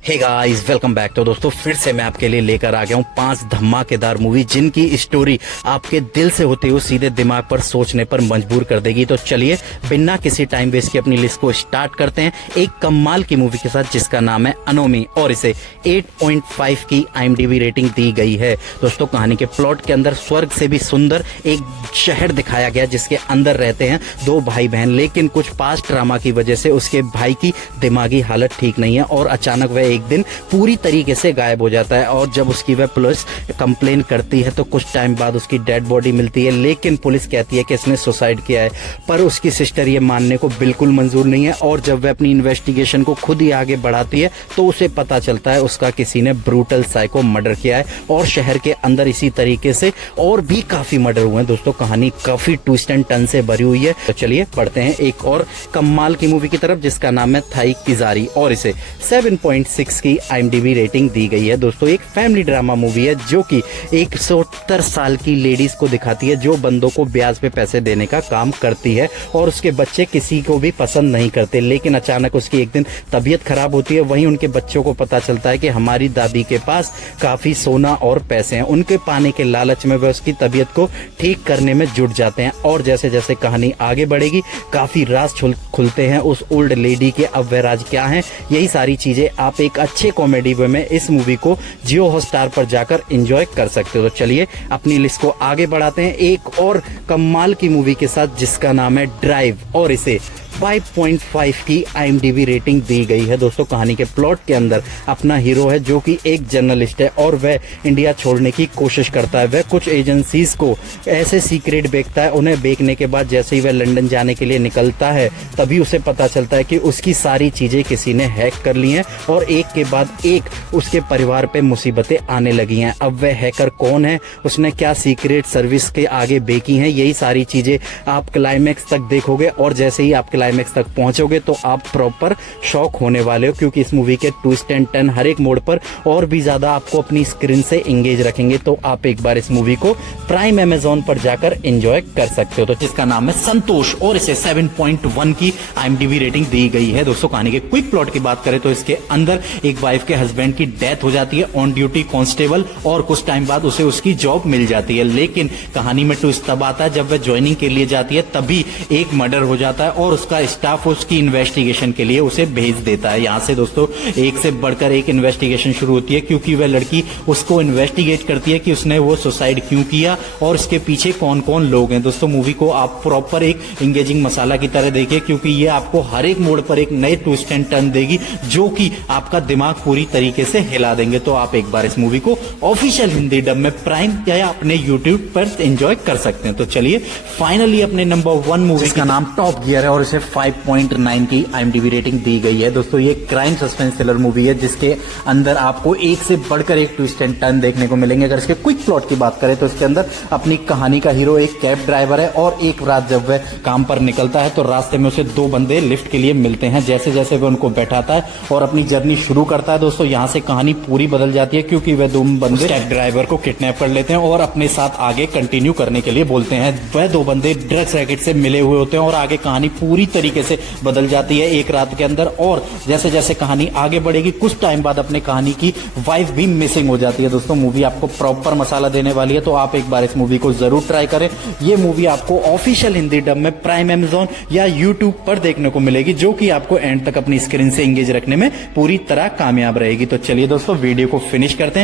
Hey guys welcome back. तो दोस्तों फिर से मैं आपके लिए लेकर आ गया हूँ 5 धमाकेदार मूवी जिनकी स्टोरी आपके दिल से होते हुए सीधे दिमाग पर सोचने पर मजबूर कर देगी। तो चलिए बिना किसी टाइम वेस्ट के अपनी लिस्ट को स्टार्ट करते हैं एक कमाल की मूवी के साथ जिसका नाम है अनोमी और इसे 8.5 की IMDb रेटिंग दी गई है। दोस्तों कहानी के प्लॉट के अंदर स्वर्ग से भी सुंदर एक शहर दिखाया गया जिसके अंदर रहते हैं 2 भाई बहन, लेकिन कुछ पास्ट ड्रामा की वजह से उसके भाई की दिमागी हालत ठीक नहीं है और अचानक वह एक दिन पूरी तरीके से गायब हो जाता है। और जब उसकी वह पुलिस कंप्लेन करती है तो कुछ टाइम बाद उसकी डेड बॉडी मिलती है, लेकिन पुलिस कहती है कि इसने सुसाइड किया है, पर उसकी सिस्टर ये मानने को बिल्कुल मंजूर नहीं है। और जब वह अपनी इन्वेस्टिगेशन को खुद ही आगे बढ़ाती है तो उसे पता चलता है उसका किसी ने ब्रूटल साइको मर्डर किया है और शहर के अंदर इसी तरीके से और भी काफी मर्डर हुए हैं। दोस्तों कहानी काफी ट्विस्ट एंड टर्न से भरी हुई है। तो चलिए बढ़ते हैं एक और कमाल की मूवी की तरफ जिसका नाम है थाई किजारी और इसे 7.6 की IMDb रेटिंग दी गई है। दोस्तों एक फैमिली ड्रामा मूवी है जो कि 170 साल की लेडीज को दिखाती है जो बंदों को ब्याज पे पैसे देने का काम करती है और उसके बच्चे किसी को भी पसंद नहीं करते, लेकिन अचानक उसकी एक दिन तबीयत खराब होती है। वहीं उनके बच्चों को पता चलता है कि हमारी दादी के पास काफी सोना और पैसे हैं। उनके पाने के लालच में वह उसकी तबीयत को ठीक करने में जुट जाते हैं और जैसे जैसे कहानी आगे बढ़ेगी काफी राज खुलते हैं उस ओल्ड लेडी के। अब वह राज क्या है, यही सारी चीजें आप एक अच्छे कॉमेडी वे में इस मूवी को जियो हॉटस्टार पर जाकर एंजॉय कर सकते हो। तो चलिए अपनी लिस्ट को आगे बढ़ाते हैं एक और कमाल की मूवी के साथ जिसका नाम है ड्राइव और इसे 5.5 की IMDb रेटिंग दी गई है। दोस्तों कहानी के प्लॉट के अंदर अपना हीरो है जो कि एक जर्नलिस्ट है और वह इंडिया छोड़ने की कोशिश करता है। वह कुछ एजेंसीज को ऐसे सीक्रेट बेचता है, उन्हें बेचने के बाद जैसे ही वह लंदन जाने के लिए निकलता है तभी उसे पता चलता है कि उसकी सारी चीजें किसी ने हैक कर ली हैं और एक के बाद एक उसके परिवार पे मुसीबतें आने लगी हैं। अब वह हैकर कौन है, उसने क्या सीक्रेट सर्विस के आगे बेची हैं, यही सारी चीजें आप क्लाइमैक्स तक देखोगे और जैसे ही आप क्लाइमैक्स तक पहुंचोगे तो आप प्रॉपर शॉक होने वाले हो क्योंकि इस मूवी के ट्विस्ट एंड टर्न हर एक मोड़ पर और भी ज्यादा आपको अपनी स्क्रीन से एंगेज रखेंगे। तो आप एक बार इस मूवी को प्राइम अमेजोन पर जाकर एंजॉय कर सकते हो। तो जिसका नाम है संतोष और इसे 7.1 की IMDb रेटिंग दी गई है। दोस्तों कहानी के क्विक प्लॉट की बात करें तो इसके अंदर एक वाइफ के हस्बैंड की डेथ हो जाती है ऑन ड्यूटी कांस्टेबल और कुछ टाइम बाद उसे उसकी जॉब मिल जाती है, लेकिन कहानी में ट्विस्ट तब आता है जब वह ज्वाइनिंग के लिए जाती है तभी एक मर्डर हो जाता है और उसका स्टाफ उसकी इन्वेस्टिगेशन के लिए उसे भेज देता है। यहाँ से दोस्तों एक से बढ़कर एक इन्वेस्टिगेशन शुरू होती है क्योंकि वह लड़की उसको इन्वेस्टिगेट करती है कि उसने वो सुसाइड क्यों किया और इसके पीछे कौन कौन लोग हैं। दोस्तों मूवी को आप प्रॉपर एक एंगेजिंग मसाला की तरह देखिए क्योंकि ये आपको हर एक मोड़ पर एक नए ट्विस्ट एंड टर्न देगी जो कि आपका दिमाग पूरी तरीके से हिला देंगे। तो आप एक बार इस मूवी को ऑफिशियल हिंदी डब में प्राइम या अपने यूट्यूब पर एंजॉय कर सकते हैं। तो चलिए फाइनली अपने नंबर 1 मूवी का नाम टॉप गियर है और इसे 5.9 की IMDb रेटिंग दी गई है। दोस्तों ये क्राइम सस्पेंस थ्रिलर मूवी है जिसके अंदर आपको एक से बढ़कर एक ट्विस्ट एंड टर्न देखने को मिलेंगे। अगर इसके क्विक प्लॉट की बात करें तो इसके अंदर अपनी कहानी का हीरो एक कैब ड्राइवर है और एक रात जब वह काम पर निकलता है तो रास्ते में उसे 2 बंदे लिफ्ट के लिए मिलते हैं। जैसे जैसे वह उनको बैठाता है और अपनी जर्नी शुरू करता है दोस्तों यहाँ से कहानी पूरी बदल जाती है क्योंकि वह 2 बंदे कैब ड्राइवर को किडनैप कर लेते हैं और अपने साथ आगे कंटिन्यू करने के लिए बोलते हैं। वह 2 बंदे ड्रग्स रैकेट से मिले हुए होते हैं और आगे कहानी पूरी तरीके से बदल जाती है एक रात के अंदर और जैसे जैसे कहानी आगे बढ़ेगी कुछ टाइम बाद अपने कहानी की वाइफ भी मिसिंग हो जाती है। दोस्तों मूवी आपको प्रॉपर मसाला देने वाली है तो आप एक बार इस मूवी को जरूर ट्राई करें। ये मूवी आपको ऑफिशियल हिंदी डब में प्राइम अमेजोन या यूट्यूब पर देखने को मिलेगी जो कि आपको एंड तक अपनी स्क्रीन से एंगेज रखने में पूरी तरह कामयाब रहेगी। तो चलिए दोस्तों वीडियो को फिनिश करते हैं।